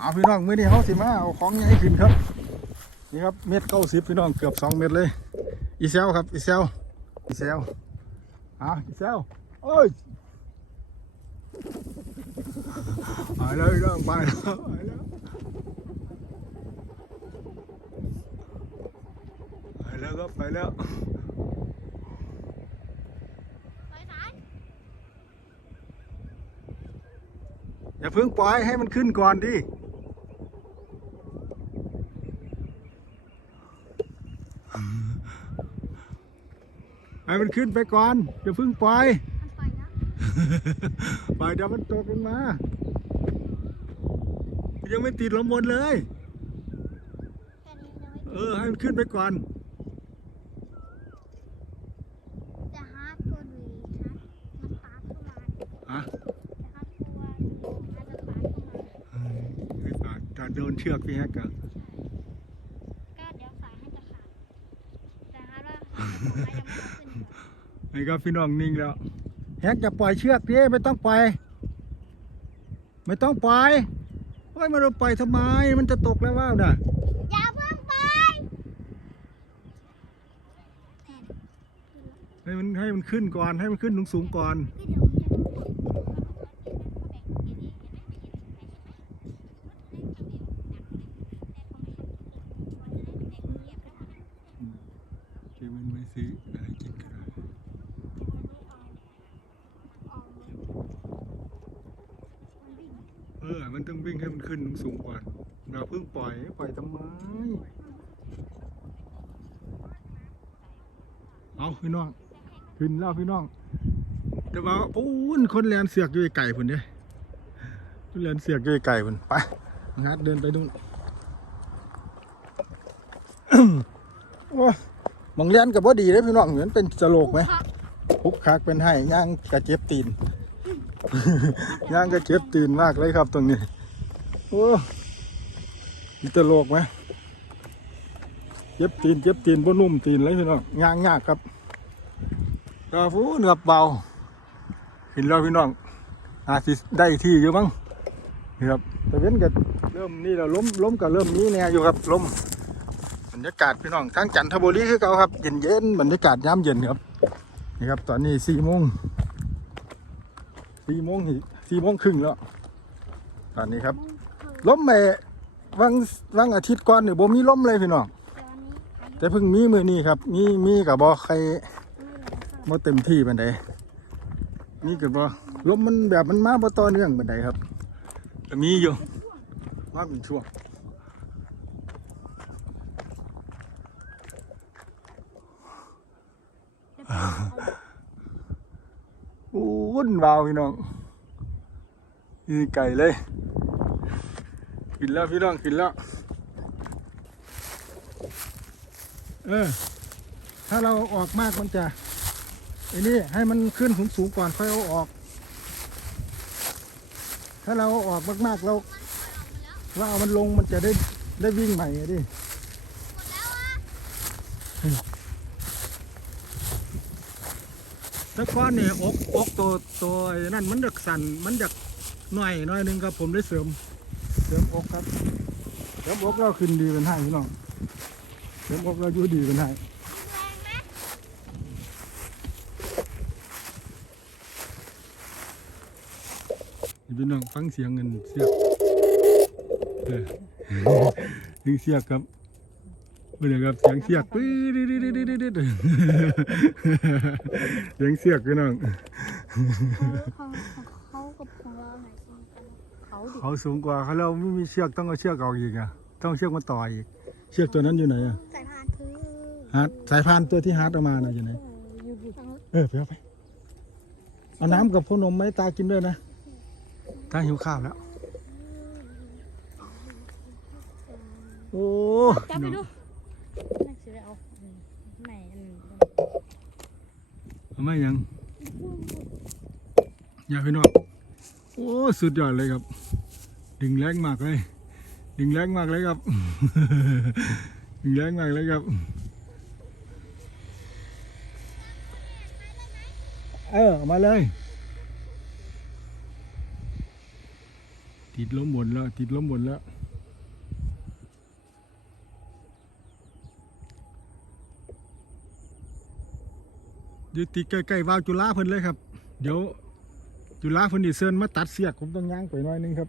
เอาพี่น้องมื้อนี้เฮาสิมาเอาของใหญ่ขึ้นครับ นี่ครับเม็ดเก้าสิบพี่น้องเกือบสองเม็ดเลย อีเซลครับอีเซลอีเซลอะอีเซลโอ้ยไปแล้วพี่น้องไปแล้วไปแล้วไปแล้วครับไปแล้วไปสายอย่าเพิ่งปล่อยให้มันขึ้นก่อนดิ ให้มันขึ้นไปก่อนอย่าเพิ่งปล่อยมันไปแล้วปล่อยเดี๋ยวมันตกลงมา ยังไม่ติดลมบนเลยแค่นี้ยังไม่เออ ให้มันขึ้นไปก่อนจะฮาร์ดตัววีฮาร์ดมันตามเข้ามาฮะจะฮาร์ดตัวฮาร์ดจะตามเข้ามาไอ้ปากถ้าโดนเชือกพี่แฮกอะก็เดี๋ยวสายให้จะขาดแต่ฮาร์ดว่าผมไม่ยังไม่เอาขึ้นอยู่ ไอ้ก็พี่น้องนิ่งแล้ว แฮกจะปล่อยเชือกพี่ไม่ต้องปล่อย ไม่ต้องปล่อยโอ้ยมันเอาปล่อยทำไม มันจะตกแล้วว่าวน่ะอย่าเพิ่งไปแน่นให้มันให้มันขึ้นก่อนให้มันขึ้นสูงๆก่อนก็เดี๋ยวมันจะต้องกดเก็บมันไว้ซื้ออะไรกินก็ได้เออ มันต้องวิ่งให้มันขึ้นสูงๆก่อน เราเพิ่งปล่อยปล่อยทำไมเอาพี่น้องขึ้นแล้วพี่น้อง แต่ว่าปูนคนแลนเสือกอยู่ไก่พุ่นเด้คนแลนเสือกอยู่ไก่พุ่นไปงัดเดินไปดูนโอ้ยหมองเลียนกับบ่าดีเลยพี่น้องเหมือนเป็นสโลกไหมคุกคักเป็นให้ย่างกระเจ็บตีนย่างกระเจ็บตีนมากเลยครับตรงนี้โอ้ มีตลกไหมเจ็บตีนเจ็บตีนบ่นุ่มตีนเลยพี่น้องย่างยากครับกาฟูเนกับเบาเห็นแล้วพี่น้องอาจสิได้ที่อยู่มั้งนี่ครับแต่เว้นกับเริ่มนี่เราล้มล้มกับเริ่มนี้แน่อยู่ครับล้มบรรยากาศพี่น้องทั้งจันทบุรีคือเก่าครับเย็นเย็นบรรยากาศยามเย็นครับนี่ครับตอนนี้สี่โมงสี่โมงสี่โมงครึ่งแล้วตอนนี้ครับล้มไป วังวังอาทิตย์ก่อนเนี่ยบ่มีลมเลยพี่น้องแต่วันนี้พายุแต่เพิ่งมีมือนี้ครับ มีมีกับบ่ใครไม่ลงค่ะบ่เต็มที่ปานใดมีกับบ่ลมมันแบบมันมาบ่ต่อเนื่องปานใดครับแต่มีอยู่มาเป็นช่วงวุ่นวาวพี่น้องนี่ไก่เลย กินแล้วพี่น้องกินแล้วเออถ้าเราออกมากมันจะไอ้นี่ให้มันขึ้นสูงสูงๆก่อนค่อยเอาออก ถ้าเราออกมากๆเราเราเอามันลงมันจะได้ได้วิ่งใหม่ไงดิแต่ก้อนนี่อกอกตัวตัวไอ้นั่นมันดักสั่นมันดักหน่อยหน่อยหนึงครับผมได้เสริม เสริมอกครับเสริมอกเราขึ้นดีเป็นให้พี่น้องเสริมอกเราอยู่ดีเป็นให้พี่น้องฟังเสียงเงินเสียกเออเสียงเสียกครับเดี๋ยวครับเสียงเสียกปื๊ดดดดดดเสียงเสียกพี่น้อง เขาดิเขาสูงกว่าเขาเราไม่มีเชือกต้องเอาเชือกออกอีกอะต้องเอาเชือกมาต่ออีก เชือกตัวนั้นอยู่ไหนอะสายพานคือฮาร์ดสายพานตัวที่ฮาร์ดเอามาน่ะอยู่ไหนอยู่ดิทางนู้นเออไปเอาไปเอาน้ำกับพนมไหมาให้ตากินด้วยนะตาหิวข้าวแล้วโอ้จับไปดูน่าจะได้เอาไหนอันนี้ทำไมยังอย่าพี่น้องโอ้ สุดยอดเลยครับ ดึงแรงมากเลย ดึงแรงมากเลยครับ ดึงแรงมากเลยครับ เออมาเลย ติดล้มบนแล้ว ติดล้มบนแล้วอยู่ติดใกล้ๆวาวจุฬาเพิ่นเลยครับ เดี๋ยวจุฬาเพิ่นดิเซินมาตัดเสือกผมต้องย่างไปหน่อยนึงครับ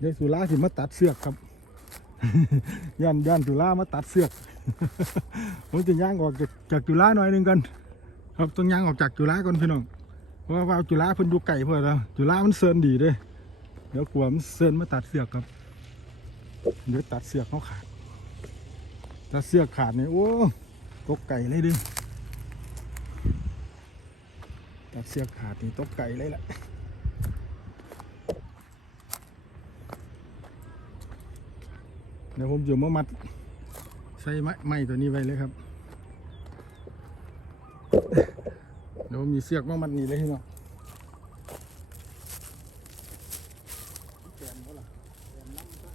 เดี๋ยวจุฬาสิมาตัดเสือกครับย่านย่านจุฬามาตัดเสือกผมจะย่างออกจากจากจุฬาหน่อยนึงกันครับต้องย่างออกจากจุฬาก่อนพี่น้องเพราะว่าวาจุฬาเพิ่นอยู่ไกลเพื่อนแล้วจุฬามันเซินดีเด้เดี๋ยวกลัวมันเซินมาตัดเสือกครับ เดี๋ยวตัดเสือกเขาขาดตัดเสือกขาดเนี่ยโอ้ตกไก่เลยดิตัดเสือกขาดนี่ตกไก่เลยแหละ ดี๋ยวผมจะมามัดใส่ไม้ไม้ตัวนี้ไว้เลยครับ เดี๋ยวผมมีเสือกมามัดนี่เลยพี่น้องแกนบ่ล่ะแกนน้ำซะ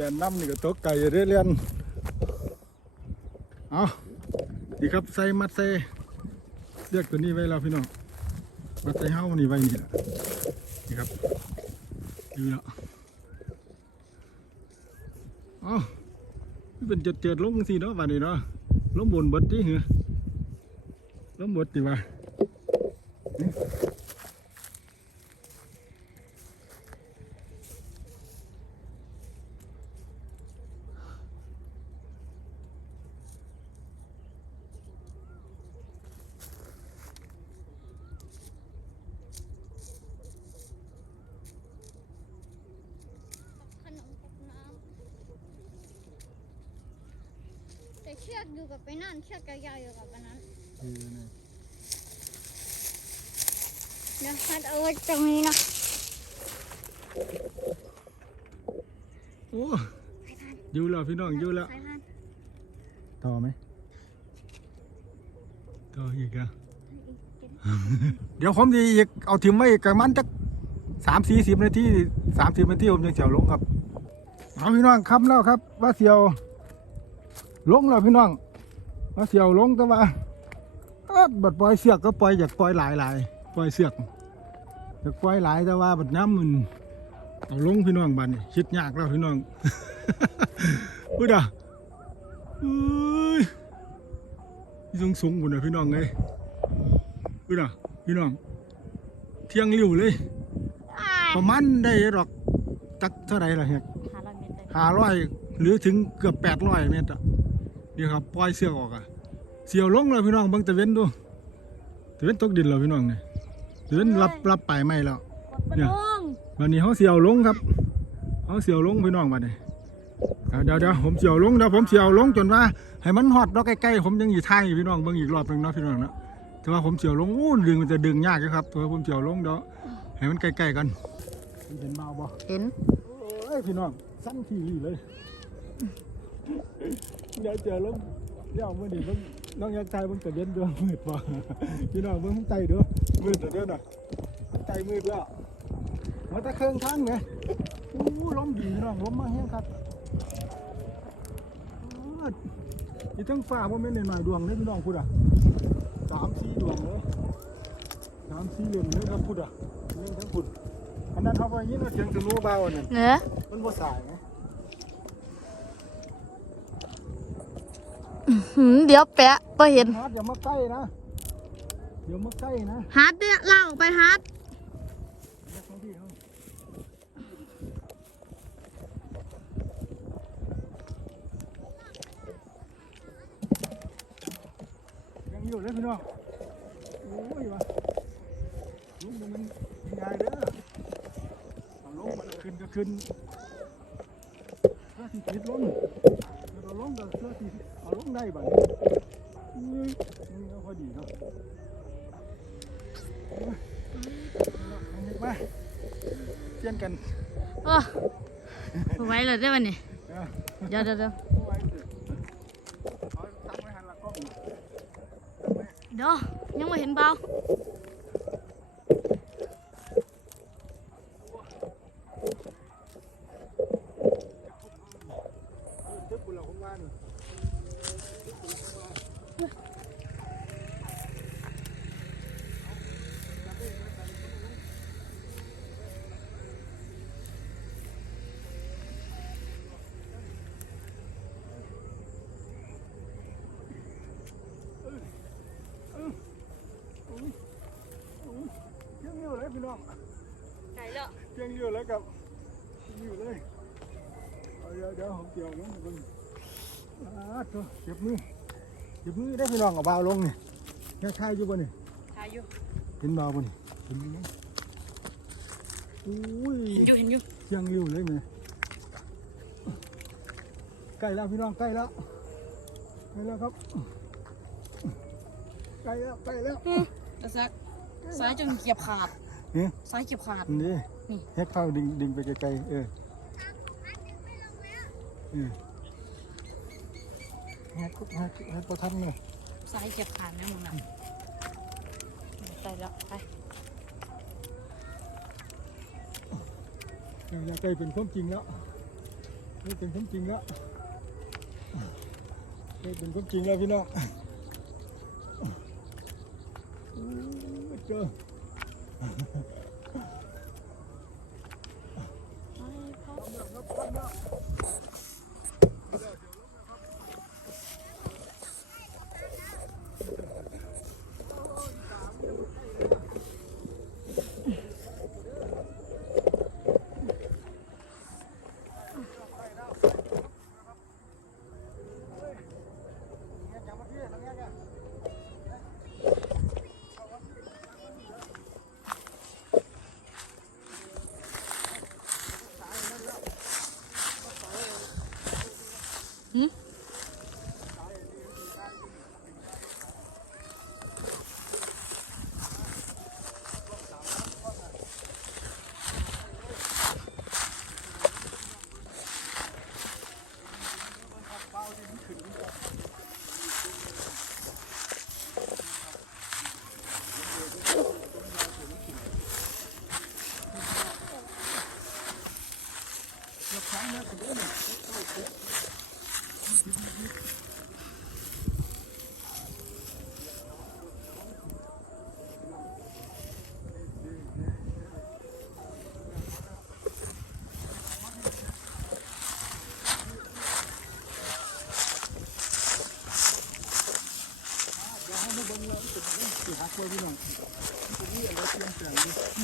แกนน้ำนี่ก็ตกไก่เรื่อยเรียนเอาดีครับใส่มัดใส่เลือกตัวนี้ไว้แล้วพี่น้องมัดใส่เฮ้านี่ไว้นี่แหละนี่ครับดูแล้วเอามันเป็นเจิดลงสิเนาะวันนี้เนาะล้มบนบดที่เหรอล้มบดดีว่า ขนมกับน้ำแต่ เชือกอยู่กับไปนั่นเชือกยาวๆอยู่กับไปนั้นเดี๋ยวฮัดเอาไว้ตรงนี้นะโอ้อยู่แล้วพี่น้องอยู่แล้วสายพันธุ์ต่อไหมต่ออีกอะเดี๋ยวผมจะอีกเอาถิ่มไว้กับมันจักสามสี่สิบนาทีสามสิบนาทีผมจะเสียวลงครับ เอาพี่น้องคำแล้วครับ ว่าเสียว ลงแล้วพี่น้องว่าเสียวลงแต่ว่าเอิ้นบัดปล่อยเสือกก็ปล่อยอยากปล่อยหลายหลายๆปล่อยเสือกอยากปล่อยหลายแต่ว่าบัดน้ำมันเอาลงพี่น้องบัดนี่คิดยากแล้วพี่น้องพูดอะเอ้ยสูงสูงๆบุญนะพี่น้องเลยพี่น้องพี่น้อง เที่ยงริ้วเลยประมาณได้หรอกจักเท่าไหร่ล่ะเฮียหาร้อยเมตรเลยห้าร้อยหรือถึงเกือบแปดร้อยเมตรอะ นี่ครับปล่อยเสือกออกอะเสียวลงแล้วพี่น้องเบังตะเว้นดูตะเว้นตกดินแล้วพี่น้องเนี่ยตะเว้นรับรับไปไม่แล้วกดเนี่ยลงวันนี้เขาเสียวลงครับเขาเสียวลงพี่น้องมาเนี่ยเดี๋ยวเดี๋ยวผมเสียวลงเดี๋ยวผมเสียวลงจนว่า ให้มันฮอดแล้วใกล้ๆผมยังอยู่ท้ายอยู่พี่น้องเบิ่งอีกรอบหนึงเนาะพี่น้องเนาะแต่ว่าผมเสียวลงอู้ดึงมันจะดึงยากอยู่ครับตัวผมเสียวลงเดี๋ยวให้มันใกล้ๆกันเห็นเบาบ่เห็นโอ้ยพี่น้องสั้นขี้รีเลย เดี๋ยวเจอลงเดี๋ยวมื่อนี้เบิ่งน้องอยากใจเบิ่งแต่เด่นเด้อมืดบ่พี่น้องเบิ่งใจเด้อมืดแต่เด้อน่ะใจมืดแล้วมาแตะเครื่องทางไงอู้ลมดีพี่น้องลมมาแห้งครับอู้นี่ทั้งฟ้าบ่แม่นหน่อยๆดวงเลยพี่น้องพูดอะสามสี่ดวงเลยสามสี่เหลี่ยมเลยครับพูดอะเรื่องทั้งพูดอันนั้นเขาไปยินว่าเสียงสนุเบาอันนั้นเนื้อมันบ่สายไห หืมเดี๋ยวแปะไปเห็นฮาร์ดอย่ามาใกล้นะเดี๋ยวมาใกล้นะฮาร์ดเนี่ยเล่าไปฮาร์ดเรียกของพี่เขายังอยู่เลยพี่น้องโอ้ยวะลุงมันมันง่ายเด้อเอาลงมันขึ้นก็ขึ้นเสื้อสีติดลงเอาลงก็เสื้อสี เอาลงได้บ่นี่นี่ก็พอดีเนาะมาเตียนกันโอ้ไหวเลยได้ป่ะนี่เดี๋ยวเดี๋ยวเดี๋ยวยังไม่เห็นเบา เพียงเดียวเลยพี่น้องไก่แล้วเพียงเดียวเลยกับเพียงเดียวเลยเอาเดี๋ยวเดี๋ยวผมเกี่ยวลงมาเบิ่งอ่าตัวเจ็บมือเจ็บมือได้พี่น้องเอาเบาลงนี่แค่ทายอยู่บ่นี่ถ่ายอยู่เห็นเบาบ่นี่เห็นไหมอุ้ยเห็นอยู่เห็นอยู่เพียงเดียวเลยแม่ใกล้แล้วพี่น้องใกล้แล้วใกล้แล้วครับใกล้แล้วใกล้แล้วแล้วซักซ้ายจนเกียบขาด เนี่ยซ้ายเกียบขาด นี่นี่ ให้เข้าดึงดึงไปไกลๆเออเออให้ให้ให้ประทันเลยซ้ายเกียบขาดนะมึงน่ะไปแล้วไปอย่าใกล้เป็นความจริงแล้วใกล้เป็นความจริงแล้วใกล้เป็นความจริงแล้วพี่น้องอู้เจอ ไปพ่อ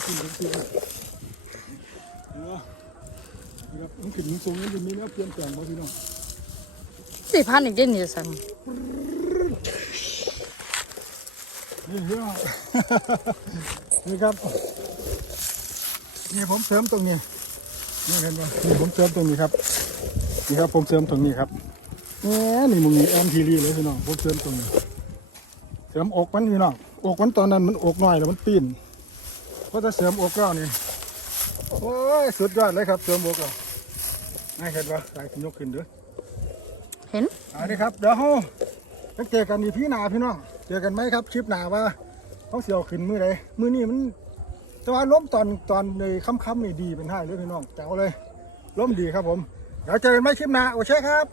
ขึ้นเป็นตัวเนาะนะครับมันขึ้นสูงมันจะมีแนวเปลี่ยนแปลงบ่พี่น้องสี่พันอีกเด่นนี่สันนี่นนี่ครับนี่ผมเสริมตรงนี้นี่เห็นป่ะนี่ผมเสริมตรงนี้ครับนี่ครับ ผมเสริมตรงนี้ครับแหมนี่มึงนี่แอมทีรีเลยพี่น้องผมเสริมตรงนี้เสริมอกมันพี่น้องอกมันตอนนั้นมันอกน้อยแล้วมันปีน เพราะเสริมอกแล้วนี่โอ้ยสุดยอดเลยครับเสริมอกแล้วน่าเห็นปะใส่ยกขึ้นเด้อเห็นอันนี้ครับเดี๋ยวเราจะเจอกันอีพี่นาพี่น้องเจอกันไหมครับคลิปหนาว่าเขาเสียวขึ้นมือใดมือนี้มันแต่ว่าล้มตอนตอนในค่ำๆนี่ดีเป็นท่าเลยพี่น้องเจ๋วเลยล้มดีครับผมเดี๋ยวเจอกันไหมคลิปหนาโอเคครับ